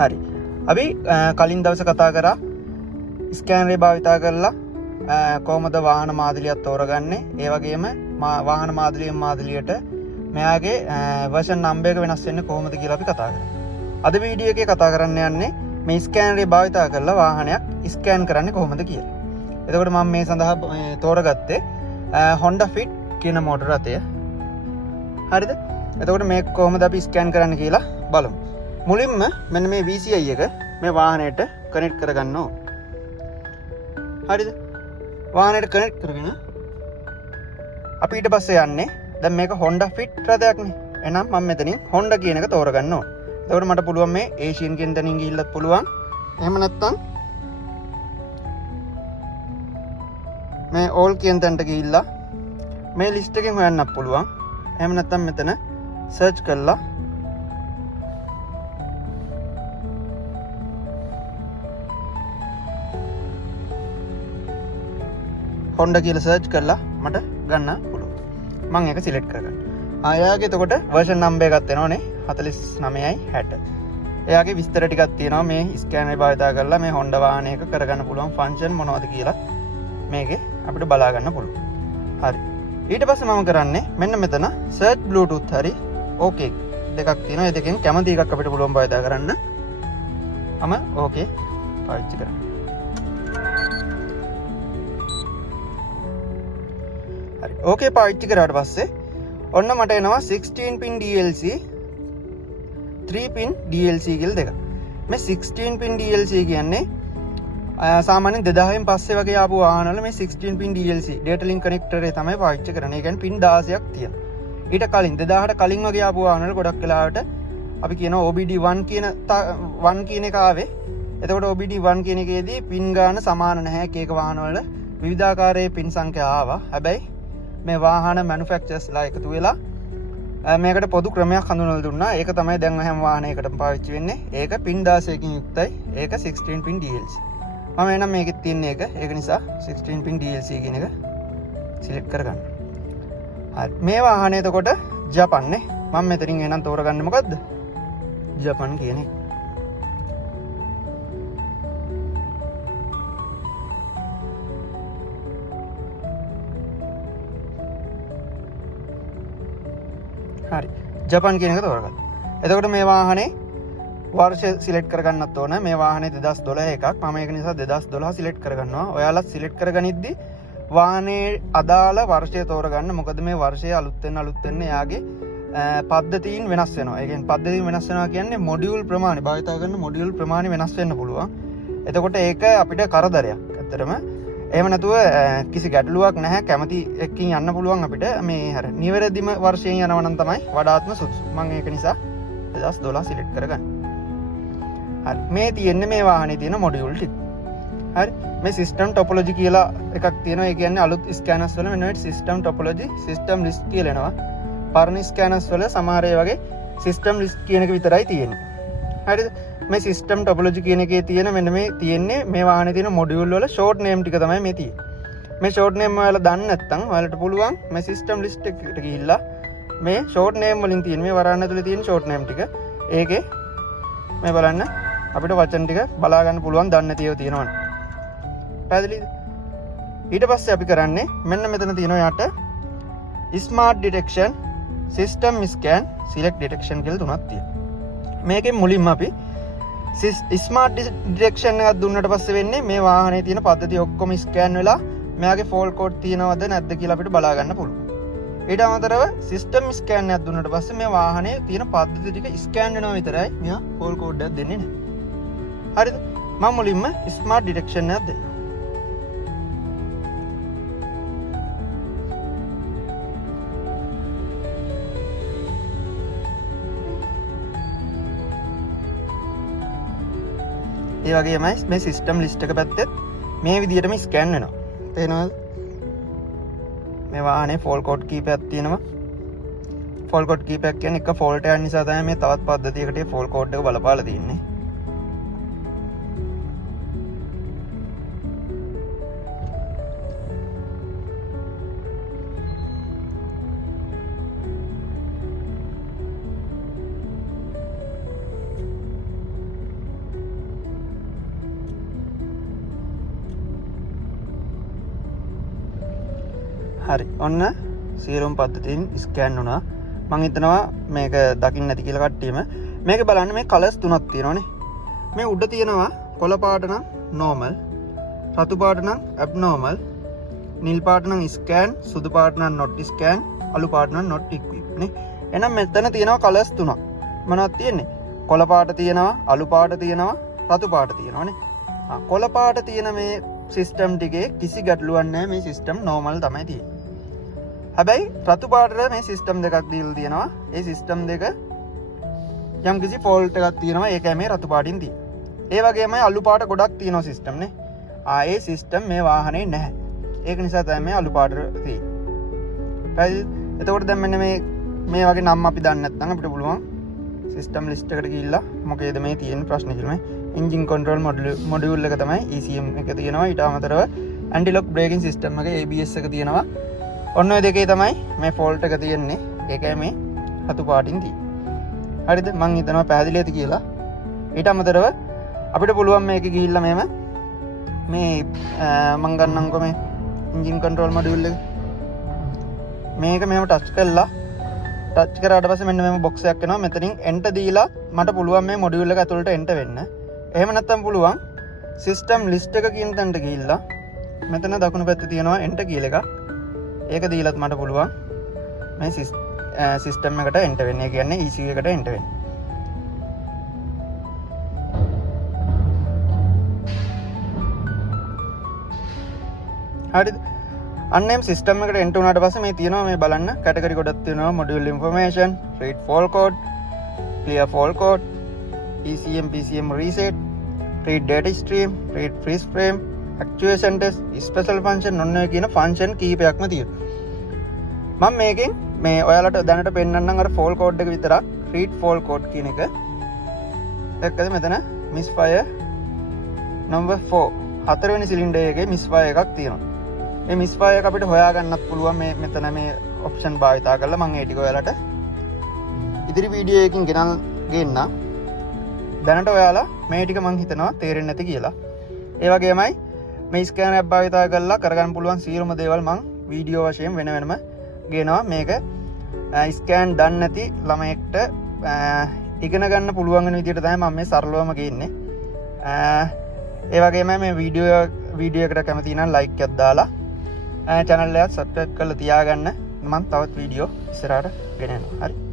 හරි. අපි කලින් දවසේ කතා කරා ස්කෑනරේ භාවිතා කරලා කොහොමද වාහන මාදිලියක් තෝරගන්නේ? ඒ වගේම වාහන මාදිලියෙන් මාදිලියට මෙයාගේ version number එක වෙනස් වෙන්නේ කොහොමද කියලා අපි කතා කරා. අද වීඩියෝ එකේ කතා කරන්න යන්නේ මේ ස්කෑනරේ භාවිතා කරලා වාහනයක් ස්කෑන් කරන්නේ කොහොමද කියලා. එතකොට මම මේ සඳහා තෝරගත්තේ Honda Fit කියන මෝටර රථය. හරිද? එතකොට මේක කොහොමද අපි ස්කෑන් කරන්න කියලා බලමු. මුලින්ම මෙන්න මේ VCI එක මේ වාහනයට කනෙක්ට් කරගන්න ඕන. හරිද? වාහනයට කනෙක්ට් කරගෙන අපි ඊට පස්සේ යන්නේ දැන් මේක Honda Fit රථයක්නේ. එහෙනම් මම මෙතනින් Honda කියන එක තෝරගන්න ඕන. එතකොට මට පුළුවන් මේ Asian කියන තැනින් ගිහිල්ලත් පුළුවන්. එහෙම නැත්නම් මේ all කියන තැනට ගිහිල්ලා මේ ලිස්ට් එකෙන් හොයන්නත් පුළුවන්. එහෙම නැත්නම් මෙතන සර්ච් කරලා Honda කියලා සර්ච් කරලා මට ගන්න පුළුවන්. මම ඒක සිලෙක්ට් කරගන්න. ආයාගේ එතකොට version number එකක් එනවනේ 49යි 60. එයාගේ විස්තර ටිකක් තියෙනවා මේ ස්කෑනර් භාවිතා කරලා මේ Honda වාහනයක කරගන්න පුළුවන් ෆන්ක්ෂන් මොනවද කියලා මේකේ අපිට බලා ගන්න පුළුවන්. හරි. ඊට පස්සේ මම කරන්නේ මෙන්න මෙතන search bluetooth හරි okay දෙකක් තියෙනවා. ඒ දෙකෙන් කැමති එකක් අපිට පුළුවන් භාවිතා කරන්න. මම okay පාවිච්චි කරනවා. හරි. okay පාවිච්චි කරාට පස්සේ ඔන්න මට එනවා 16 pin DLC 3 pin DLC කියලා දෙක. මේ 16 pin DLC කියන්නේ සාමාන්‍යයෙන් 2000න් පස්සේ වගේ ආපු වාහනවල මේ 16 pin DLC data link connector එක තමයි පාවිච්චි කරන්නේ. ඒ කියන්නේ pin 16ක් තියෙනවා. ඊට කලින් 2000ට කලින් වගේ ආපු වාහනවල ගොඩක් වෙලාවට අපි කියනවා OBD1 කියන එක ආවේ. එතකොට OBD1 කියන එකේදී pin ගාන සමාන නැහැ. එක එක වාහනවල විවිධාකාරයේ pin සංඛ්‍යා ආවා. හැබැයි මේ වාහන මැනුෆැක්චර්ස්ලා එකතු වෙලා මේකට පොදු ක්‍රමයක් හඳුන්වලා දුන්නා. ඒක තමයි දැන් හැම වාහනයකටම පාවිච්චි වෙන්නේ. ඒක pin 16කින් යුක්තයි. ඒක 16 pin DLC. මම එනම් මේකෙත් තියෙන එක. ඒක නිසා 16 pin DLC කියන එක සිලෙක්ට් කරගන්න. හරි. මේ වාහනේ එතකොට ජපන් නේ. මම මෙතනින් එනම් තෝරගන්නේ මොකද්ද? ජපන් කියන එක. හරි. ජපන් කියන එක තෝරගන්න. එතකොට මේ වාහනේ වර්ෂය සිලෙක්ට් කරගන්නත් ඕන. මේ වාහනේ 2012 එකක්. මම ඒක නිසා 2012 සිලෙක්ට් කරගන්නවා. ඔයාලත් සිලෙක්ට් කරගනිද්දි වාහනේ අදාළ වර්ෂය තෝරගන්න. මොකද මේ වර්ෂය අලුත් වෙන්න යාගේ පද්ධතීන් වෙනස් වෙනවා. ඒ කියන්නේ පද්ධතීන් වෙනස් වෙනවා කියන්නේ මොඩියුල් ප්‍රමාණය භාවිත කරන මොඩියුල් ප්‍රමාණය වෙනස් වෙන්න පුළුවන්. එතකොට ඒක අපිට කරදරයක්. ඇත්තටම එහෙම නැතුව කිසි ගැටලුවක් නැහැ. කැමති එකකින් යන්න පුළුවන් අපිට. මේ හර නිවැරදිම වර්ෂයෙන් යනවා නම් තමයි වඩාත්ම සුදුසු. මම ඒක නිසා 2012 සිලෙක්ට් කරගන්න. හරි. මේ තියෙන්නේ මේ වාහනේ තියෙන මොඩියුල් ටික. හරි. මේ සිස්ටම් ටොපොලොජි කියලා එකක් තියෙනවා. ඒ කියන්නේ අලුත් ස්කෑනර්ස් වල මෙන්න මේ සිස්ටම් ටොපොලොජි, සිස්ටම් ලිස්ට් කියලා එනවා. පරණ ස්කෑනර්ස් වල සමහර ඒ වගේ සිස්ටම් ලිස්ට් කියන එක විතරයි තියෙන්නේ. හරිද? මේ සිස්ටම් ටොපොලොජි කියන එකේ තියෙන මෙන්න මේ තියෙන්නේ මේ වාහනේ තියෙන මොඩියුල් වල ෂෝට් නේම් ටික තමයි මේ තියෙන්නේ. මේ ෂෝට් නේම් ඔයාලා දන්නේ නැත්නම් ඔයාලට පුළුවන් මේ සිස්ටම් ලිස්ට් එකට ගිහිල්ලා මේ ෂෝට් නේම් වලින් තියෙන මේ වරාන්න ඇතුලේ තියෙන ෂෝට් නේම් ටික ඒකේ මේ බලන්න අපිට වචන ටික බලා ගන්න පුළුවන් දන්නේ නැතිව තියෙනවනේ. පැහැදිලිද? ඊට පස්සේ අපි කරන්නේ මෙන්න මෙතන තියෙනවා යට smart detection, system scan, select detection කියලා තුනක් තියෙනවා. මේකෙන් මුලින්ම අපි ස්මාර්ට් ඩිටෙක්ෂන් එකක් දුන්නට පස්සේ වෙන්නේ මේ වාහනේ තියෙන පද්ධතිය ඔක්කොම ස්කෑන් වෙලා මෙයාගේ ෆෝල්ට් කෝඩ් තියෙනවද නැද්ද කියලා අපිට බලා ගන්න පුළුවන්. ඊට අමතරව සිස්ටම් ස්කෑන් එකක් දුන්නට පස්සේ මේ වාහනේ තියෙන පද්ධති ටික ස්කෑන් වෙනවා විතරයි. මෙයා ෆෝල්ට් කෝඩ් එකක් දෙන්නේ නැහැ. හරිද? මම මුලින්ම ස්මාර්ට් ඩිටෙක්ෂන් එකක් දෙන්නම්. ඒ වගේමයි මේ සිස්ටම් ලිස්ට් එක පැත්තෙත් මේ විදිහටම ස්කෑන් වෙනවා. පේනවද? මේ වාහනේ ෆෝල්ට් කෝඩ් කීපයක් තියෙනවා. ෆෝල්ට් කෝඩ් කීපයක් කියන්නේ එක ෆෝල්ට් එකක් නිසා තමයි මේ තවත් පද්ධතියකට ෆෝල්ට් කෝඩ් එක බලපාලා තියෙන්නේ. හරි ඔන්න සීරුම් පද්ධතියෙන් ස්කෑන් වුණා මං හිතනවා මේක දකින්න නැති කියලා කට්ටියම මේක බලන්න මේ කලර්ස් තුනක් තියෙනවානේ මේ උඩ තියෙනවා කොළ පාට නම් normal රතු පාට නම් abnormal නිල් පාට නම් scan සුදු පාට නම් not scan අලු පාට නම් not equipped නේ එහෙනම් මෙතන තියෙනවා කලර්ස් තුනක් මොනවද තියෙන්නේ කොළ පාට තියෙනවා අලු පාට තියෙනවා රතු පාට තියෙනවානේ කොළ පාට තියෙන මේ සිස්ටම් ටිකේ කිසි ගැටලුවක් නැහැ මේ සිස්ටම් normal තමයි තියෙන්නේ හැබැයි රතු පාටට මේ සිස්ටම් දෙකක් දීලා තියෙනවා ඒ සිස්ටම් දෙක යම් කිසි ෆෝල්ට් එකක් තියෙනවා ඒකයි මේ රතු පාටින් තියෙන්නේ ඒ වගේමයි අලු පාට ගොඩක් තියෙනවා සිස්ටම් නේ ඒ සිස්ටම් මේ වාහනේ නැහැ ඒක නිසා තමයි මේ අලු පාට තියෙන්නේ හරි එතකොට දැන් මෙන්න මේ වගේ නම් අපි දන්නේ නැත්නම් අපිට පුළුවන් සිස්ටම් ලිස්ට් එකට ගිහිල්ලා මොකේද මේ තියෙන ප්‍රශ්නේ කියලා එන්ජින් කන්ට්‍රෝල් මොඩියුල් එක තමයි ECM එක තියෙනවා ඊට අමතරව ඇන්ටි ලොක් බ්‍රේකින් සිස්ටම් එකේ ABS එක තියෙනවා ඔන්න ඔය දෙකේ තමයි මේ ෆෝල්ට් එක තියෙන්නේ ඒකයි මේ රතු පාටින් තියෙන්නේ හරිද මං හිතනවා පැහැදිලි ඇති කියලා ඊට අමතරව අපිට පුළුවන් මේක ගිහිල්ලා මේ මං ගන්නම්කො මේ එන්ජින් කන්ට්‍රෝල් මොඩියුල් එක මේක මෙහෙම ටච් කරලා ටච් කරාට පස්සේ මෙන්න මෙහෙම බොක්ස් එකක් එනවා මෙතනින් එන්ටර් දීලා මට පුළුවන් මේ මොඩියුල් එක ඇතුළට එන්ටර් වෙන්න එහෙම නැත්නම් පුළුවන් සිස්ටම් ලිස්ට් එක කියන තැනට ගිහිල්ලා මෙතන දකුණු පැත්තේ තියෙනවා එන්ටර් කියලා එකක් ඒක දීලත් මට පුළුවන් මේ සිස්ටම් එකට එන්ටර් වෙන්න. ඒ කියන්නේ ECU එකට එන්ටර් වෙන්න. හරිද? අන්න එම් සිස්ටම් එකට එන්ටර් වුණාට පස්සේ මේ තියෙනවා මේ බලන්න කැටගරි ගොඩක් තියෙනවා module information, read fault code, clear fault code, ECM PCM reset, read data stream, read freeze frame, actuation test, special function ඔන්න ඔය කියන ෆන්ක්ෂන් කීපයක්ම තියෙනවා. මම මේකෙන් මේ ඔයාලට දැනට පෙන්නන්නම් අර fault code එක විතරක් read fault code කියන එක. දැක්කද මෙතන misfire number 4 හතරවෙනි සිලින්ඩර් එකේ misfire එකක් තියෙනවා. මේ misfire එක අපිට හොයාගන්නත් පුළුවන් මේ මෙතන මේ ඔප්ෂන් භාවිතා කරලා මම ඒ ටික ඔයාලට ඉදිරි වීඩියෝ එකකින් ගෙන්න දැනට ඔයාලා මේ ටික මං හිතනවා තේරෙන්නේ නැති කියලා. ඒ වගේමයි මේ ස්කෑනර් ඇප් භාවිතා කරලා කරගන්න පුළුවන් සියලුම දේවල් මං වීඩියෝ වශයෙන් වෙනම ගේනවා. මේක ස්කෑන් දන්නේ නැති ළමයෙක්ට ඉගෙන ගන්න පුළුවන් වෙන විදිහට තමයි මම මේ සරලවම ගේන්නේ. ඒ වගේම මේ වීඩියෝ එකට කැමති නම් ලයික් එකක් දාලා channel එක subscribe කරලා තියාගන්න. මම තවත් වීඩියෝ ඉස්සරහට ගෙන යනවා. හරි.